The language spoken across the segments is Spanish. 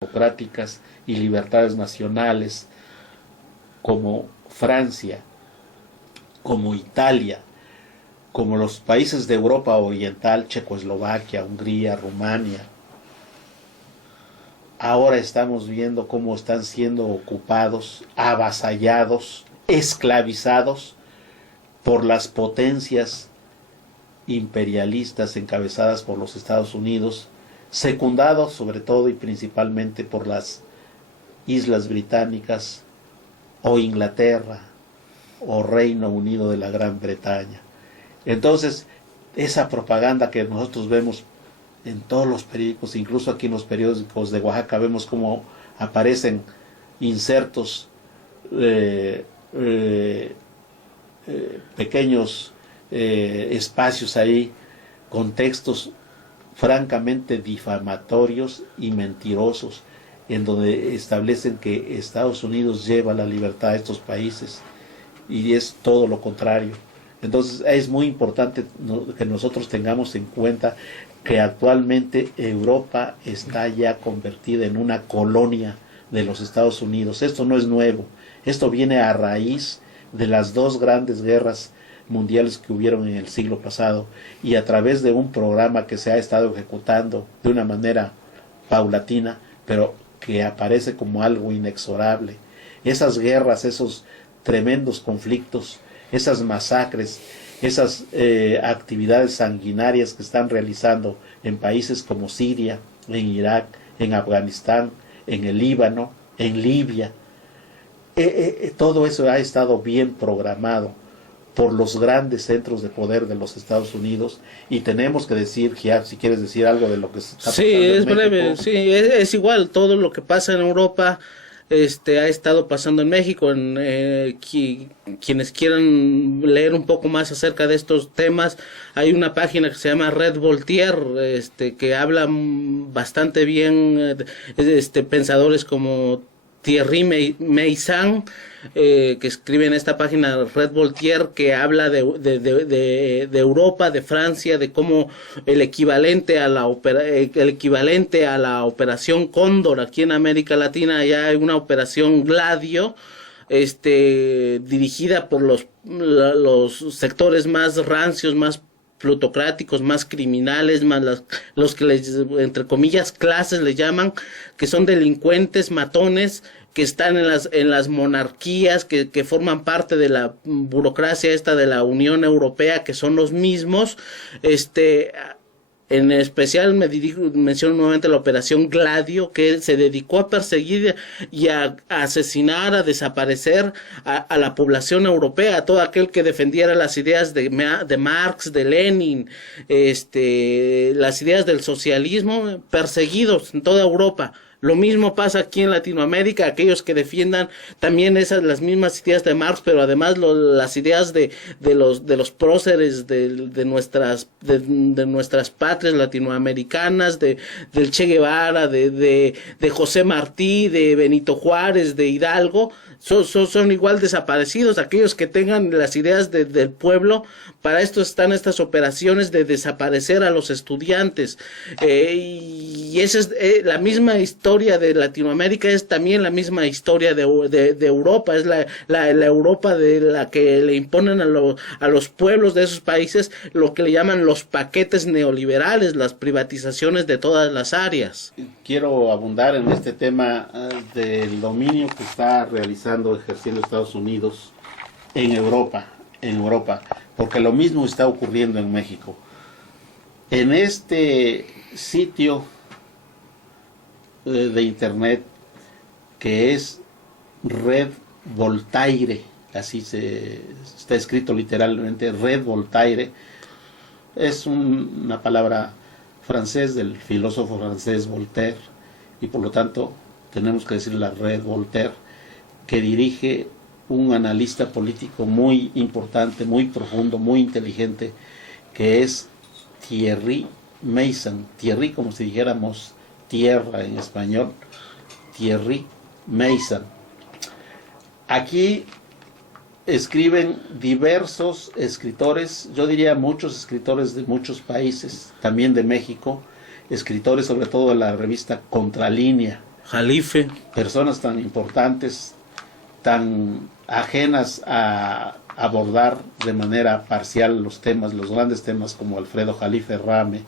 democráticas y libertades nacionales, como Francia, como Italia, como los países de Europa Oriental, Checoslovaquia, Hungría, Rumania. Ahora estamos viendo cómo están siendo ocupados, avasallados, esclavizados por las potencias imperialistas encabezadas por los Estados Unidos, secundados sobre todo y principalmente por las Islas Británicas o Inglaterra o Reino Unido de la Gran Bretaña. Entonces, esa propaganda que nosotros vemos en todos los periódicos, incluso aquí en los periódicos de Oaxaca, vemos cómo aparecen insertos, pequeños espacios ahí con textos francamente difamatorios y mentirosos, en donde establecen que Estados Unidos lleva la libertad a estos países, y es todo lo contrario. Entonces es muy importante que nosotros tengamos en cuenta que actualmente Europa está ya convertida en una colonia de los Estados Unidos. Esto no es nuevo, esto viene a raíz de las dos grandes guerras mundiales que hubieron en el siglo pasado, y a través de un programa que se ha estado ejecutando de una manera paulatina, pero que aparece como algo inexorable. Esas guerras, esos tremendos conflictos, esas masacres, esas actividades sanguinarias que están realizando en países como Siria, en Irak, en Afganistán, en el Líbano, en Libia, todo eso ha estado bien programado por los grandes centros de poder de los Estados Unidos. Y tenemos que decir, Giap, si quieres decir algo de lo que está pasando en México. Breve, sí, es igual, todo lo que pasa en Europa ha estado pasando en México. Quienes quieran leer un poco más acerca de estos temas, hay una página que se llama Red Voltaire, que habla bastante bien, pensadores como Thierry Meyssan, que escribe en esta página Red Voltaire, que habla de Europa, de Francia, de cómo el equivalente a la operación Cóndor aquí en América Latina, ya hay una operación Gladio, dirigida por los sectores más rancios, más plutocráticos, más criminales, más los que entre comillas clases le llaman, que son delincuentes, matones, que están en las monarquías, que forman parte de la burocracia de la Unión Europea, que son los mismos. En especial menciono nuevamente la operación Gladio, que se dedicó a perseguir y a asesinar, a desaparecer a la población europea, a todo aquel que defendiera las ideas de Marx, de Lenin, las ideas del socialismo, perseguidos en toda Europa. Lo mismo pasa aquí en Latinoamérica, aquellos que defiendan también las mismas ideas de Marx, pero además las ideas de los próceres de nuestras patrias latinoamericanas, del Che Guevara, de José Martí, de Benito Juárez, de Hidalgo, son igual desaparecidos. Aquellos que tengan las ideas del pueblo, para esto están estas operaciones de desaparecer a los estudiantes, y esa es la misma historia de Latinoamérica, es también la misma historia de Europa, es la Europa de la que le imponen a los pueblos de esos países lo que le llaman los paquetes neoliberales, las privatizaciones de todas las áreas. Quiero abundar en este tema del dominio que está ejerciendo Estados Unidos en Europa, porque lo mismo está ocurriendo en México. En este sitio de internet que es Red Voltaire, así está escrito literalmente, Red Voltaire, es una palabra francés del filósofo francés Voltaire, y por lo tanto tenemos que decir la Red Voltaire, que dirige un analista político muy importante, muy profundo, muy inteligente, que es Thierry Meyssan. Thierry, como si dijéramos tierra en español, Thierry Meyssan. Aquí escriben diversos escritores, yo diría muchos escritores de muchos países, también de México, escritores sobre todo de la revista Contralínea, Jalife. Personas tan importantes, tan ajenas a abordar de manera parcial los temas, los grandes temas, como Alfredo Jalife Rame,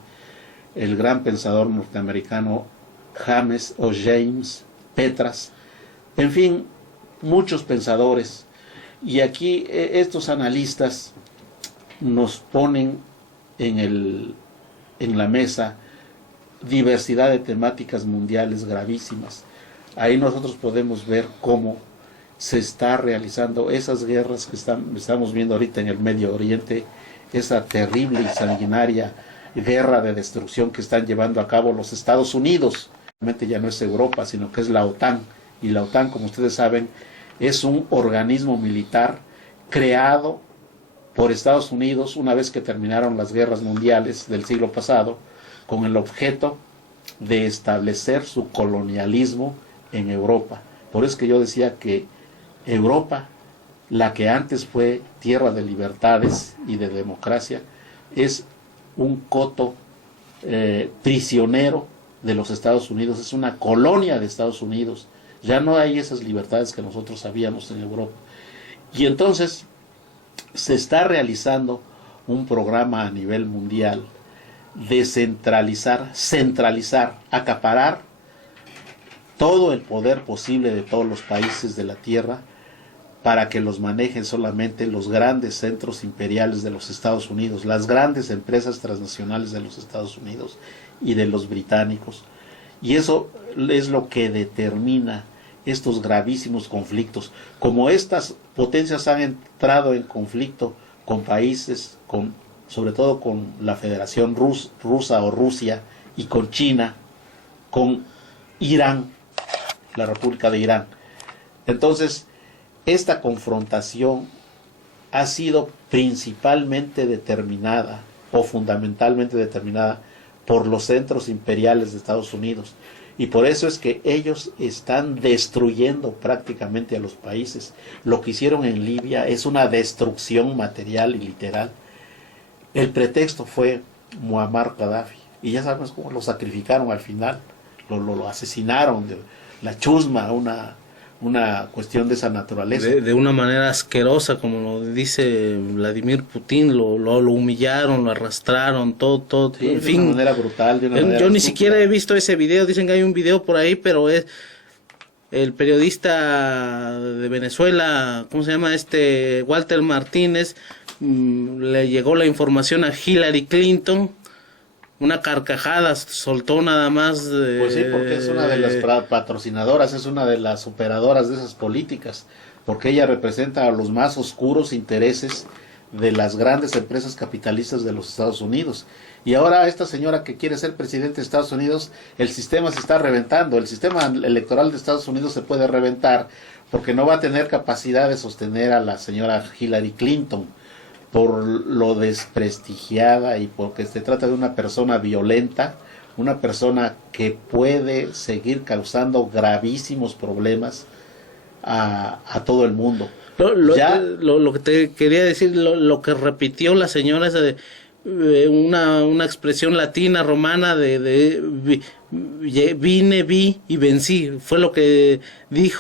el gran pensador norteamericano James o James Petras, en fin, muchos pensadores. Y aquí estos analistas nos ponen en la mesa diversidad de temáticas mundiales gravísimas. Ahí nosotros podemos ver cómo se está realizando esas guerras que estamos viendo ahorita en el Medio Oriente, esa terrible y sanguinaria guerra de destrucción que están llevando a cabo los Estados Unidos. Realmente ya no es Europa, sino que es la OTAN. Y la OTAN, como ustedes saben, es un organismo militar creado por Estados Unidos una vez que terminaron las guerras mundiales del siglo pasado, con el objeto de establecer su colonialismo en Europa. Por eso es que yo decía que Europa, la que antes fue tierra de libertades y de democracia, es un coto prisionero de los Estados Unidos, es una colonia de Estados Unidos. Ya no hay esas libertades que nosotros sabíamos en Europa. Y entonces se está realizando un programa a nivel mundial de centralizar, acaparar todo el poder posible de todos los países de la Tierra para que los manejen solamente los grandes centros imperiales de los Estados Unidos, las grandes empresas transnacionales de los Estados Unidos y de los británicos. Y eso es lo que determina estos gravísimos conflictos. Como estas potencias han entrado en conflicto con países, sobre todo con la Federación Rusa o Rusia, y con China, con Irán, la República de Irán. Entonces, esta confrontación ha sido principalmente determinada o fundamentalmente determinada por los centros imperiales de Estados Unidos. Y por eso es que ellos están destruyendo prácticamente a los países. Lo que hicieron en Libia es una destrucción material y literal. El pretexto fue Muammar Gaddafi. Y ya sabemos cómo lo sacrificaron al final. Lo asesinaron. La chusma, una cuestión de esa naturaleza. De una manera asquerosa, como lo dice Vladimir Putin, lo humillaron, lo arrastraron, todo, sí, en fin. De una manera brutal. Yo ni siquiera he visto ese video, dicen que hay un video por ahí, pero es el periodista de Venezuela, ¿cómo se llama? Walter Martínez, le llegó la información a Hillary Clinton. Una carcajada soltó nada más. Pues sí, porque es una de las patrocinadoras, es una de las operadoras de esas políticas, porque ella representa a los más oscuros intereses de las grandes empresas capitalistas de los Estados Unidos. Y ahora esta señora que quiere ser presidente de Estados Unidos, el sistema se está reventando, el sistema electoral de Estados Unidos se puede reventar porque no va a tener capacidad de sostener a la señora Hillary Clinton, por lo desprestigiada y porque se trata de una persona violenta, una persona que puede seguir causando gravísimos problemas a todo el mundo. Lo que te quería decir, lo que repitió la señora es una expresión latina romana de vine, vi y vencí, fue lo que dijo.